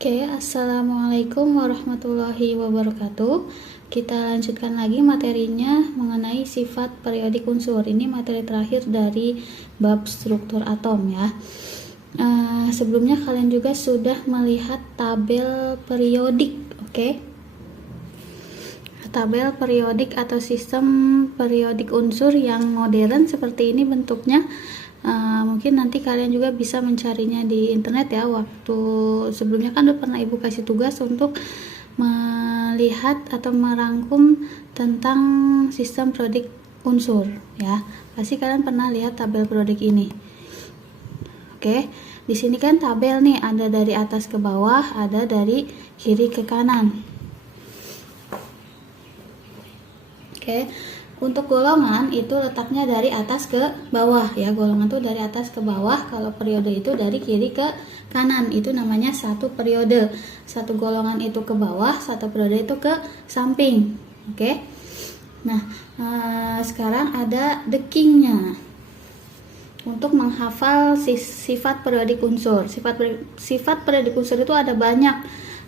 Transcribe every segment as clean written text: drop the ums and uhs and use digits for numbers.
Oke, assalamualaikum warahmatullahi wabarakatuh. Kita lanjutkan lagi materinya mengenai sifat periodik unsur. Ini materi terakhir dari bab struktur atom ya. Sebelumnya kalian juga sudah melihat tabel periodik, oke? Tabel periodik atau sistem periodik unsur yang modern seperti ini bentuknya. Mungkin nanti kalian juga bisa mencarinya di internet ya. Waktu sebelumnya kan udah pernah ibu kasih tugas untuk melihat atau merangkum tentang sistem periodik unsur ya. Pasti kalian pernah lihat tabel periodik ini. Oke, di sini kan tabel nih, ada dari atas ke bawah, ada dari kiri ke kanan. Oke. Untuk golongan itu letaknya dari atas ke bawah ya. Golongan itu dari atas ke bawah, kalau periode itu dari kiri ke kanan. Itu namanya satu periode. Satu golongan itu ke bawah, satu periode itu ke samping. Oke. Nah, sekarang ada dekingnya. Untuk menghafal sifat periodik unsur. Sifat periodik unsur itu ada banyak.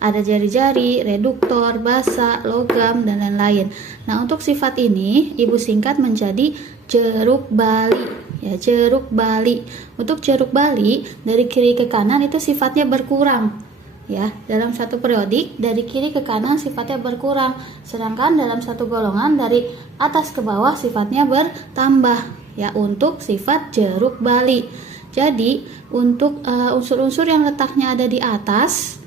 Ada jari-jari, reduktor, basa, logam, dan lain-lain. Nah, untuk sifat ini ibu singkat menjadi jeruk bali ya, jeruk bali. Untuk jeruk bali dari kiri ke kanan itu sifatnya berkurang ya. Dalam satu periodik dari kiri ke kanan sifatnya berkurang, sedangkan dalam satu golongan dari atas ke bawah sifatnya bertambah ya, untuk sifat jeruk bali. Jadi untuk unsur-unsur yang letaknya ada di atas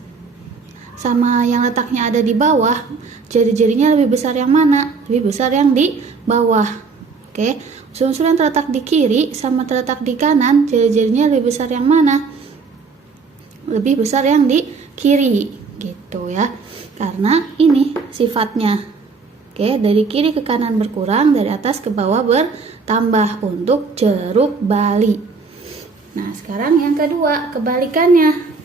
sama yang letaknya ada di bawah, jari-jarinya lebih besar yang mana? Lebih besar yang di bawah. Oke, unsur-unsur yang terletak di kiri sama terletak di kanan, jari-jarinya lebih besar yang mana? Lebih besar yang di kiri, gitu ya. Karena ini sifatnya. Oke, dari kiri ke kanan berkurang, dari atas ke bawah bertambah untuk jeruk bali. Nah, sekarang yang kedua, kebalikannya.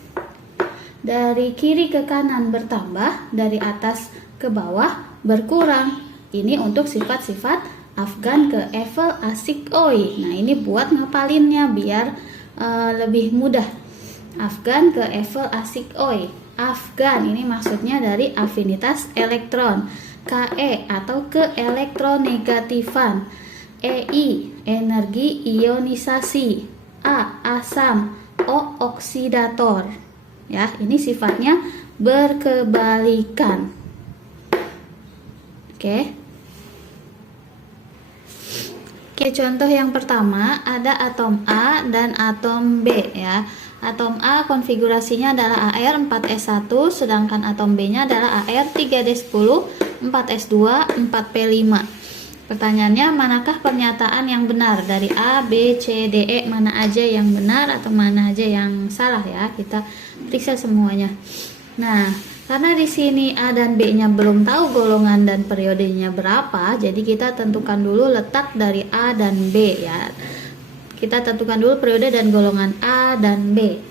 Dari kiri ke kanan bertambah, dari atas ke bawah berkurang. Ini untuk sifat-sifat Afgan ke Eiffel Asik Oi. Nah, ini buat ngapalinnya biar lebih mudah. Afgan ke Eiffel Asik Oi. Afgan ini maksudnya dari afinitas elektron. Ke atau keelektronegatifan. Ei energi ionisasi. Asam. Oksidator. Ya, ini sifatnya berkebalikan. Oke, contoh yang pertama ada atom A dan atom B ya. Atom A konfigurasinya adalah Ar4s1, sedangkan atom B-nya adalah Ar3d10, 4s2, 4p5. Pertanyaannya, manakah pernyataan yang benar dari A, B, C, D, E? Mana aja yang benar atau mana aja yang salah ya? Kita periksa semuanya. Nah, karena di sini A dan B-nya belum tahu golongan dan periodenya berapa, jadi kita tentukan dulu letak dari A dan B ya. Kita tentukan dulu periode dan golongan A dan B.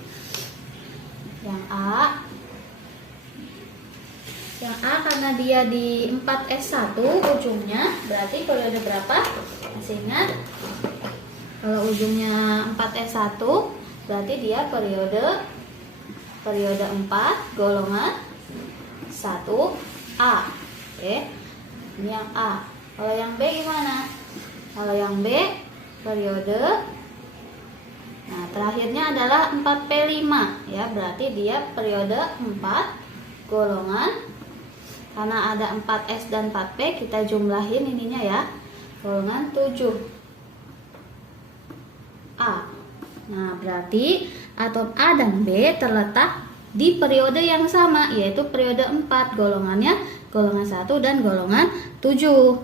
Yang A karena dia di 4s1 ujungnya, berarti periode berapa? Masih ingat? Kalau ujungnya 4s1 berarti dia periode 4 golongan 1A. Oke. Ini yang A. Kalau yang B gimana? Kalau yang B periode, nah terakhirnya adalah 4p5 ya, berarti dia periode 4 golongan, karena ada 4S dan 4P kita jumlahin ininya ya, golongan 7A. Nah, berarti atom A dan B terletak di periode yang sama, yaitu periode 4, golongannya golongan 1 dan golongan 7.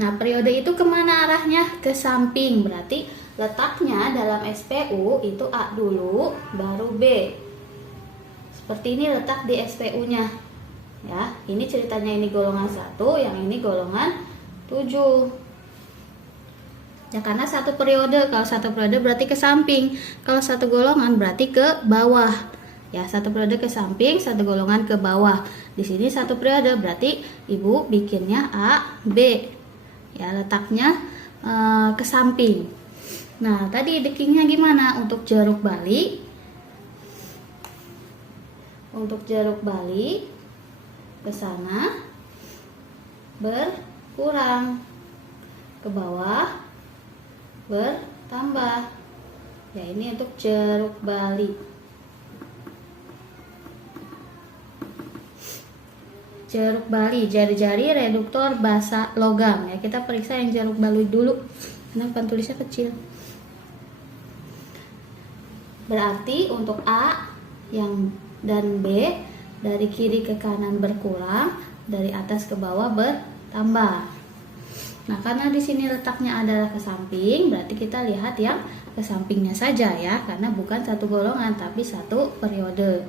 Nah, periode itu kemana arahnya? Ke samping, berarti letaknya dalam SPU itu A dulu, baru B. Seperti ini letak di SPU-nya. Ya, ini ceritanya ini golongan 1, yang ini golongan 7. Ya, karena satu periode, kalau satu periode berarti ke samping, kalau satu golongan berarti ke bawah. Ya, satu periode ke samping, satu golongan ke bawah. Di sini satu periode, berarti ibu bikinnya A, B. Ya, letaknya ke samping. Nah, tadi dekingnya gimana untuk jeruk bali? untuk jeruk bali ke sana berkurang, ke bawah bertambah. Ya, ini untuk jeruk bali. Jeruk bali, jari-jari reduktor basa logam. Ya, kita periksa yang jeruk bali dulu. Kenapa tulisnya kecil? Berarti untuk A yang dan B dari kiri ke kanan berkurang, dari atas ke bawah bertambah. Nah, karena di sini letaknya adalah ke samping, berarti kita lihat yang ke sampingnya saja ya, karena bukan satu golongan tapi satu periode.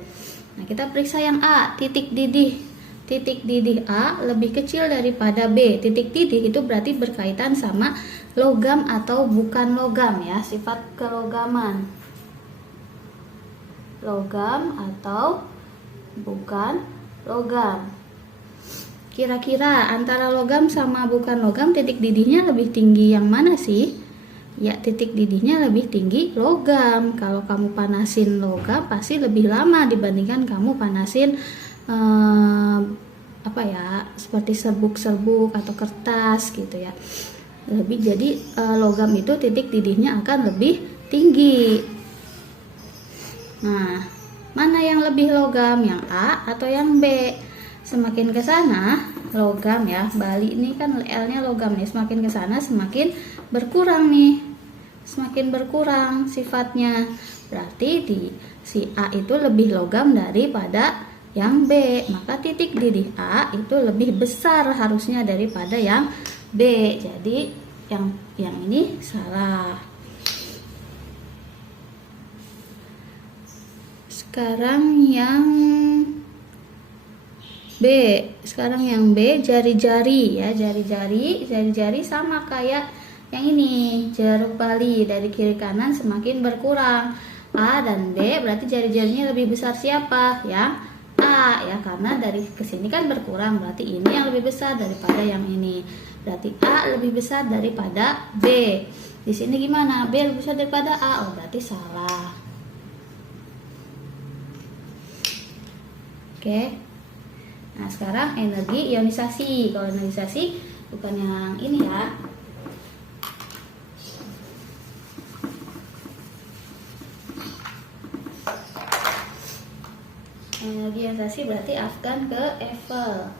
Nah, kita periksa yang A, titik didih. Titik didih A lebih kecil daripada B. Titik didih itu berarti berkaitan sama logam atau bukan logam ya, sifat kelogaman. Logam atau bukan logam. Kira-kira antara logam sama bukan logam, titik didihnya lebih tinggi yang mana sih? Ya, titik didihnya lebih tinggi logam. Kalau kamu panasin logam pasti lebih lama dibandingkan kamu panasin seperti serbuk-serbuk atau kertas gitu ya. Jadi logam itu titik didihnya akan lebih tinggi. Nah, mana yang lebih logam, yang A atau yang B? Semakin ke sana logam ya, bali ini kan L-nya logam nih, semakin ke sana semakin berkurang nih. Semakin berkurang sifatnya. Berarti di si A itu lebih logam daripada yang B. Maka titik didih A itu lebih besar harusnya daripada yang B. Jadi yang ini salah. Sekarang yang B, jari-jari ya, jari-jari sama kayak yang ini, jeruk bali dari kiri kanan semakin berkurang. A dan B berarti jari-jarinya lebih besar siapa? Yang A ya, karena dari kesini kan berkurang, berarti ini yang lebih besar daripada yang ini. Berarti A lebih besar daripada B. Di sini gimana? B lebih besar daripada A. Oh, berarti salah. Oke. Nah, sekarang energi ionisasi. Kalau ionisasi bukan yang ini ya. Energi ionisasi berarti Afgan ke Eiffel.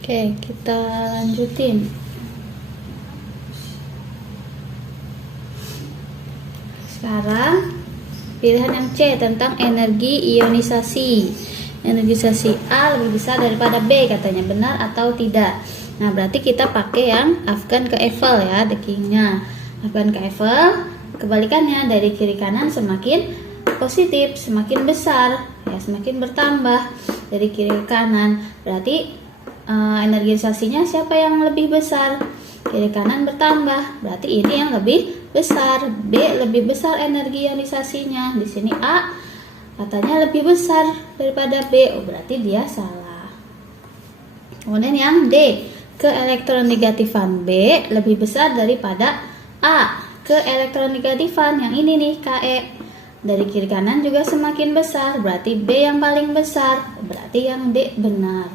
Oke, kita lanjutin. Sekarang pilihan yang C tentang energi ionisasi. Ionisasi A lebih besar daripada B katanya, benar atau tidak? Nah, berarti kita pakai yang Afgan ke Eiffel ya, the king-nya. Afgan ke Eiffel, kebalikannya dari kiri kanan semakin positif, semakin besar ya, semakin bertambah dari kiri ke kanan. Berarti energi ionisasinya siapa yang lebih besar? Kiri kanan bertambah, berarti ini yang lebih besar. B lebih besar energi ionisasinya. Di sini A katanya lebih besar daripada B. Oh, berarti dia salah. Kemudian yang D, keelektronegatifan B lebih besar daripada A. Keelektronegatifan yang ini nih, Ke. Dari kiri kanan juga semakin besar, berarti B yang paling besar. Berarti yang D benar.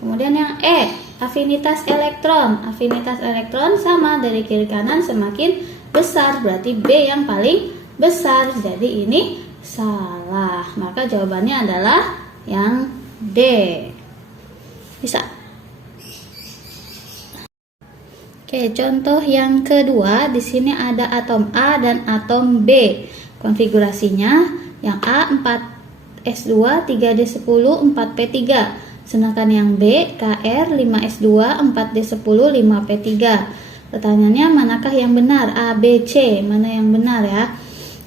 Kemudian yang E, afinitas elektron. Afinitas elektron sama, dari kiri kanan semakin besar, berarti B yang paling besar. Jadi ini salah. Maka jawabannya adalah yang D. Bisa. Oke, contoh yang kedua, di sini ada atom A dan atom B. Konfigurasinya yang A 4s2 3d10 4p3. Sedangkan yang B, Kr 5s2 4d10 5p3. Pertanyaannya manakah yang benar? A, B, C. Mana yang benar ya?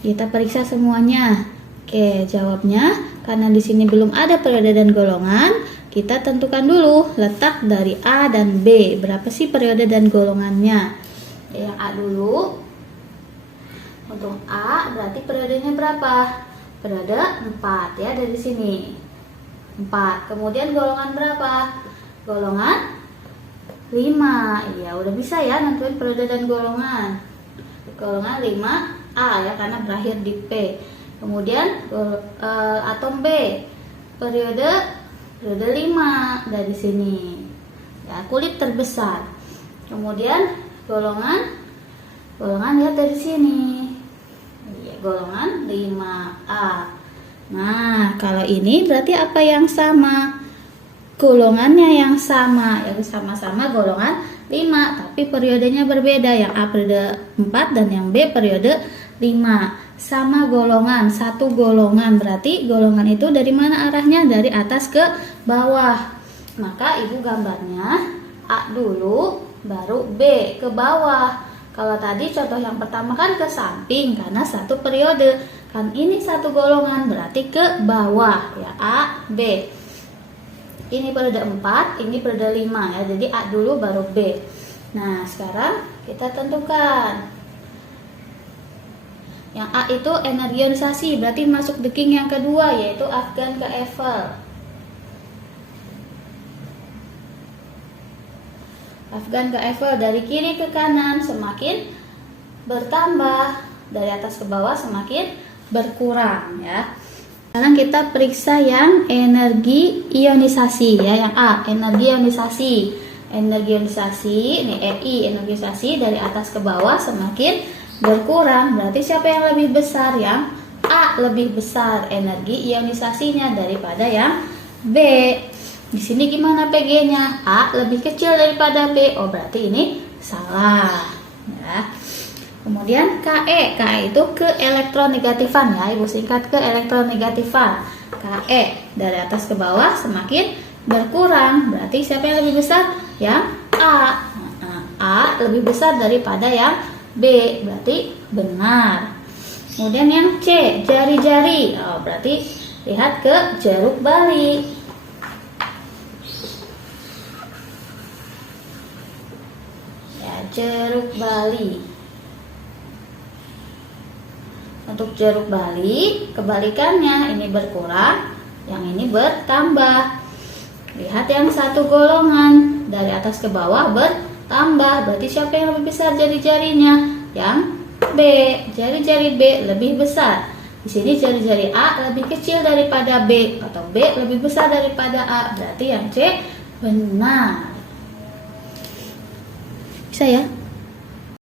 Kita periksa semuanya. Oke, jawabnya karena di sini belum ada periode dan golongan, kita tentukan dulu letak dari A dan B. Berapa sih periode dan golongannya? Yang A dulu. Untuk A berarti periodenya berapa? Periode 4 ya, dari sini. 4. Kemudian golongan berapa? Golongan 5. Iya, udah bisa ya nentuin periode dan golongan. golongan 5A ya, karena berakhir di P. Kemudian atom B, periode 5 dari sini. Ya, kulit terbesar. Kemudian golongan lihat dari sini. Ya, golongan 5A. Nah, kalau ini berarti apa yang sama? Golongannya yang sama, yang sama-sama golongan 5, tapi periodenya berbeda. Yang A periode 4 dan yang B periode 5. Sama golongan, satu golongan. Berarti golongan itu dari mana arahnya? Dari atas ke bawah. Maka ibu gambarnya A dulu, baru B ke bawah. Kalau tadi contoh yang pertama kan ke samping karena satu periode. Kan ini satu golongan berarti ke bawah ya, A, B. Ini periode 4, ini periode 5 ya. Jadi A dulu baru B. Nah, sekarang kita tentukan. Yang A itu energi ionisasi, berarti masuk deking yang kedua yaitu Afgan ke Eiffel. Afgan ke Eiffel dari kiri ke kanan semakin bertambah, dari atas ke bawah semakin berkurang ya. Sekarang kita periksa yang energi ionisasi ya, yang A, energi ionisasi. Energi ionisasi, ini EI, energi ionisasi dari atas ke bawah semakin berkurang. Berarti siapa yang lebih besar? Yang A lebih besar energi ionisasinya daripada yang B. Di sini gimana PG-nya? A lebih kecil daripada B. Oh, berarti ini salah ya. Kemudian KE, KE itu ke elektronegatifan ya, ibu singkat ke elektronegatifan. KE dari atas ke bawah semakin berkurang. Berarti siapa yang lebih besar? Yang A. A lebih besar daripada yang B. Berarti benar. Kemudian yang C, jari-jari. Oh, berarti lihat ke jeruk bali. Jeruk bali. Untuk jeruk bali kebalikannya, ini berkurang, yang ini bertambah. Lihat yang satu golongan dari atas ke bawah bertambah, berarti siapa yang lebih besar jari-jarinya? Yang B. Jari-jari B lebih besar. Di sini jari-jari A lebih kecil daripada B, atau B lebih besar daripada A, berarti yang C benar. Bisa ya?